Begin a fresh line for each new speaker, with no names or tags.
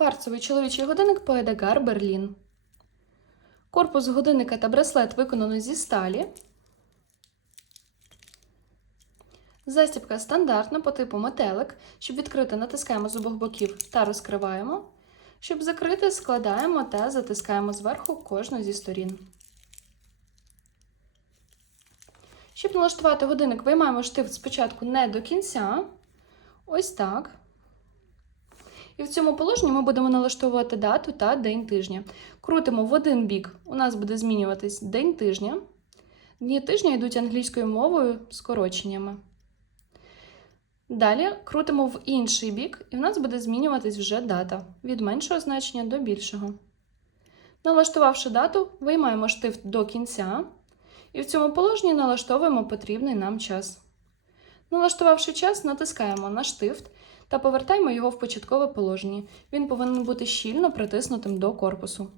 Кварцевий чоловічий годинник Поедегар Берлін. Корпус годинника та браслет виконано зі сталі. Застібка стандартна по типу метелик. Щоб відкрити, натискаємо з обох боків та розкриваємо. Щоб закрити, складаємо та затискаємо зверху кожну зі сторін. Щоб налаштувати годинник, виймаємо штифт спочатку не до кінця. Ось так. І в цьому положенні ми будемо налаштовувати дату та день тижня. Крутимо в один бік, у нас буде змінюватись день тижня. Дні тижня йдуть англійською мовою скороченнями. Далі крутимо в інший бік, і в нас буде змінюватись вже дата від меншого значення до більшого. Налаштувавши дату, виймаємо штифт до кінця, і в цьому положенні налаштовуємо потрібний нам час. Налаштувавши час, натискаємо на штифт та повертаємо його в початкове положення. Він повинен бути щільно притиснутим до корпусу.